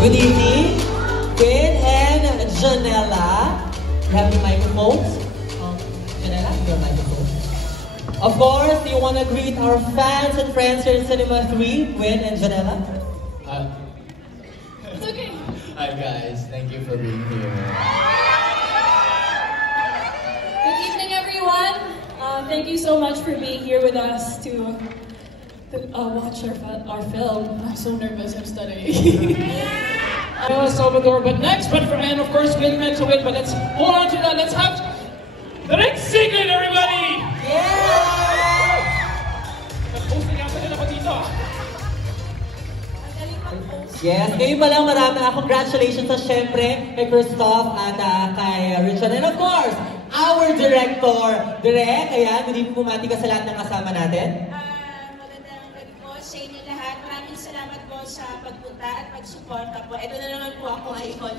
Good evening, Quinn and Janella. You have your microphones. Janella, your microphone. Of course, you want to greet our fans and friends here in Cinema 3, Quinn and Janella? It's okay. Hi guys, thank you for being here. Good evening, everyone. Thank you so much for being here with us to watch our film. I'm so nervous, I'm studying. Salvador, but and of course, we'll meant to win, but let's hold on to that. Let's have the next segment, everybody! Yeah! Nag-posting yata nila ko dito. Yes, ngayon pa lang marami. Congratulations sa syempre kay Christoph at kay Richard. And of course, our director, Direk. Ayan, hindi po bumati ka sa lahat ng kasama natin. Magandang gabi po sa inyo lahat. Maraming salamat po sa pagpunta at pagsuporta po. Ito na naman po ako ngayon.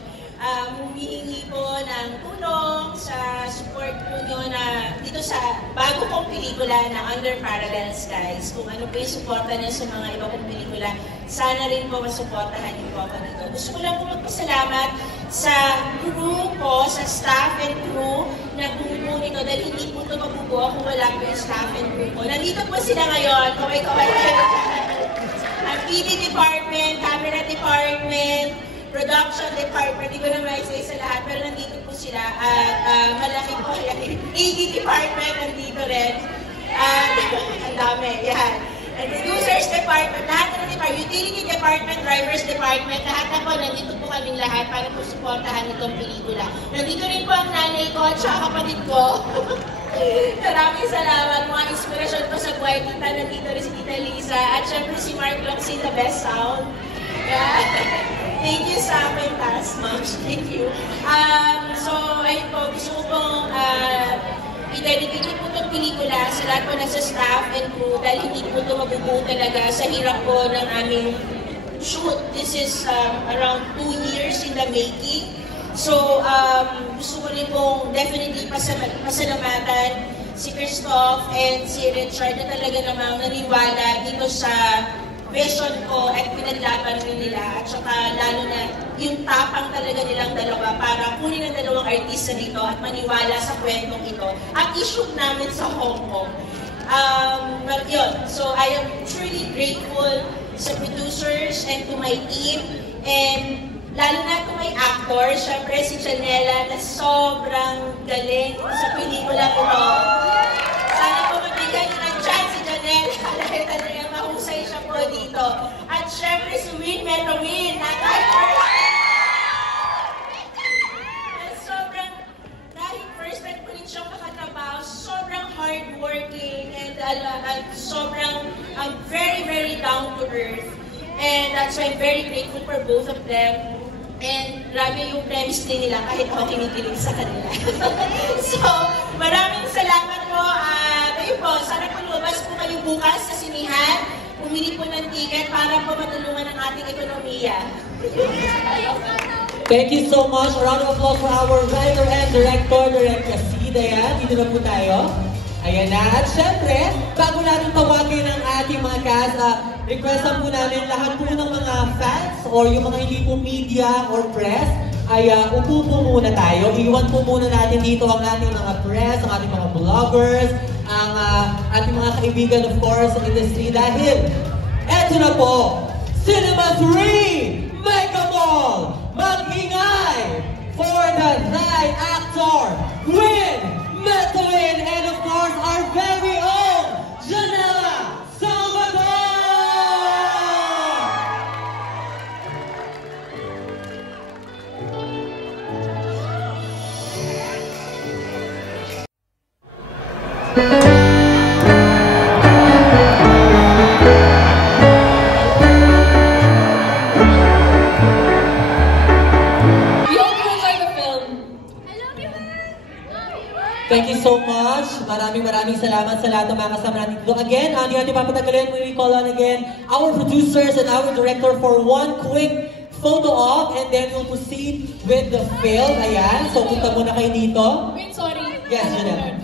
Humihingi po ng tulong sa support po nyo na dito sa bago kong pelikula na Under Parallel Skies. Kung ano po yung suporta nyo sa mga iba kong pelikula, sana rin po masuportahan niyo po ako dito. Gusto ko lang po magpasalamat sa crew po, sa staff and crew na bumubuo nito dahil hindi po ito mabubuo kung wala po yung staff and crew po. Nandito po sila ngayon, kaway-kaway kayo. Ang PD department, camera department, production department, hindi ko na maisay sa lahat, pero nandito po sila. At malaki po yan. AD department, nandito rin. Ang dami, yan. And producers department, lahat ng department, utility department, drivers department, lahat na po, nandito po kaming lahat para po supportahan itong pelikula. Nandito rin po ang nanay ko at saka kapatid ko. Maraming salamat, mga inspirasyon po sa buhay. Tita, nandito rin si Tita Lisa. At syempre si Mark Loxy, the best sound. Yeah. Thank you sa Pentas, ma'am. Thank you. So, ayun po, gusto ko pong i-dedicate po itong pelikula sa lahat po nasa staff and crew dahil hindi po ito mabubuo talaga sa hirap po ng aming shoot. This is around 2 years in the making. So, gusto ko rin pong definitely pasalamatan si Christoph and si Richard na talaga namang naniwala dito sa vision ko at pinaglaban rin nila at saka lalo na yung tapang talaga nilang dalawa para kunin ang dalawang artista dito at maniwala sa kwentong ito at issue namin sa Hong Kong. Yun. So I am truly grateful sa producers and to my team and lalo na to my actors, syempre si Janella na sobrang galing sa pelikula ko. Sana po mabigyan nyo ng chance si Janella dahil talaga mahusay siya po dito. At syempre si Win Metawin na sobrang, dahil first time ko rin siyang makatrabaho, sobrang hardworking and sobrang very, very down to earth. And that's why I'm very grateful for both of them. And grabe yung premise din nila kahit ako kinikilig sa kanila. So, maraming salamat po. Ayun po, sana po lumabas po kayo bukas sa sinihan. Pumili po ng ticket para po matulungan ang ating ekonomiya. Thank you so much. A round of applause for our writer and director, Direk Casid. Ayan, dito na po tayo. Ayan na. At syempre, bago natin tawagin ang ating mga cast, requestan po namin lahat po ng mga fans or yung mga hindi po media or press ay upo po muna tayo. Iwan po muna natin dito ang ating mga press, ang ating mga vloggers, ang ating mga kaibigan of course sa industry dahil eto na po, Cinema 3 Mega Mall! Mag-ingay for the Thai actor Quinn Metawin and of course our very own Janella Salvador! Thank you so much. Maraming salamat sa lahat ng mga kasama natin dito. Again, hindi natin papatagalin. We call on again our producers and our director for one quick photo op and then we'll proceed with the film. Ayan. So, punta muna kayo dito. Wait, sorry. Yes, Janelle.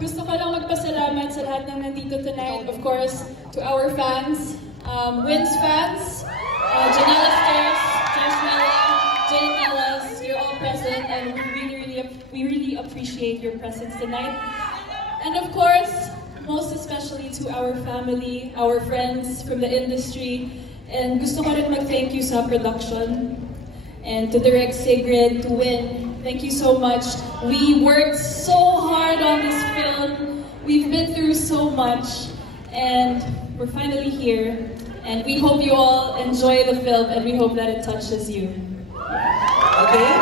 Gusto ko lang magpasalamat sa lahat ng nandito tonight. Of course, to our fans, Win's fans, Janella Stairs, James Mel, appreciate your presence tonight. And of course, most especially to our family, our friends from the industry. And gusto ko rin mag-thank you sa production. And to Direct Sigrid, to Win, thank you so much. We worked so hard on this film. We've been through so much. And we're finally here. And we hope you all enjoy the film and we hope that it touches you. Okay?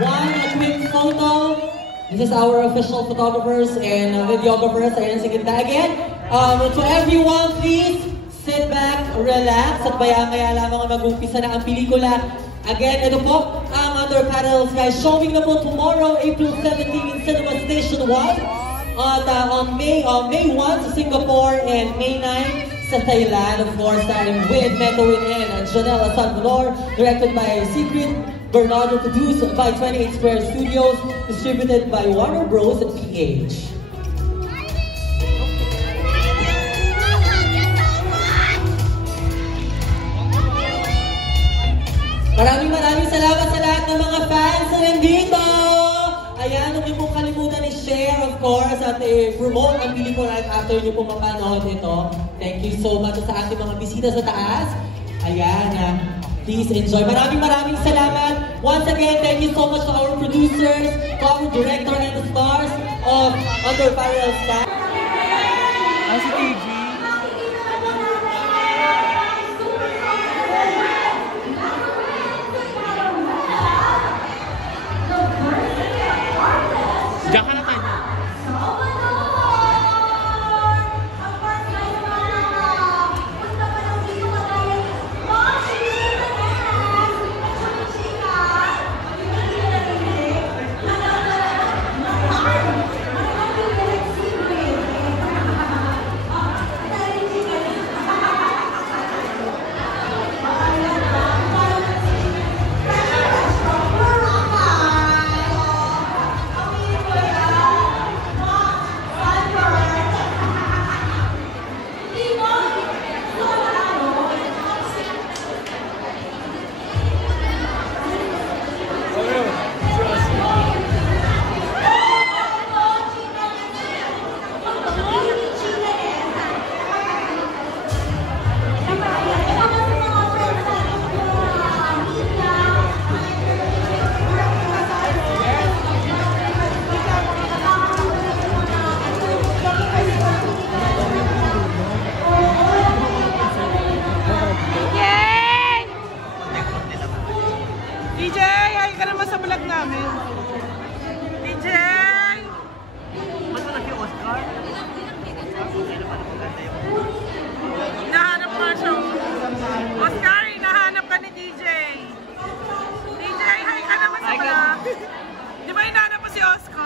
One quick photo. This is our official photographers and videographers. Ayan, sige na again. To everyone, please sit back, relax, at maya-maya lamang mag-umpisa na ang pelikula. Again, ito po ang Under Parallel Skies. Showing na po tomorrow, April 17 in Cinema Station 1. On May 1 sa Singapore and May 9 sa Thailand. Of course, starring with Metawin and Janelle Salvador. Directed by Sigrid Bernardo, produced by 28 Square Studios, distributed by Warner Bros. and PH. Maraming salamat sa lahat ng mga fans na nandito! Ayan, huwag niyo pong kalimutan i-share, of course, at i-promote ang pelikula after niyo pong mapanood ito. Thank you so much sa ating mga bisita sa taas. Ayan, please enjoy. Maraming salamat. Once again, thank you so much to our producers, to our director and the stars of Under Parallel Skies. Si TG. Diyan ka na tayo.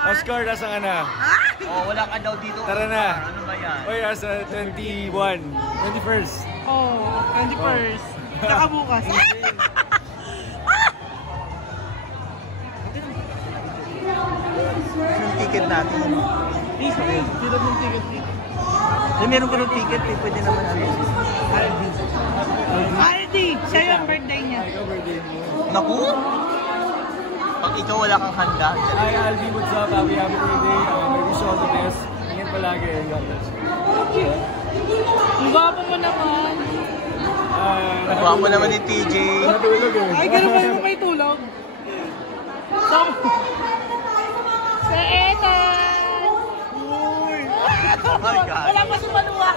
Oscar, nasa ka na? Oh, wala ka daw dito. Tara na. Ano ba yan? Oy, nasa 21. 21st. Oh, 21st. Nakabukas. Yung ticket natin. Please, sila mong ticket dito. Meron ko ng ticket eh. Pwede naman ano. Aldi! Siya yung birthday niya. Ikaw, birthday mo. Naku! Pag ikaw wala kang handa. Hi, Aldi. What's up? Happy birthday. I wish you all the best. Ingat palagi. God bless you. Ang gwapo mo naman. Gwapo naman ni TJ. Natulog eh. Ay, ganun ba yung may tulog? So, sa Ethan! Oh my God. Wala pa sumaluwa.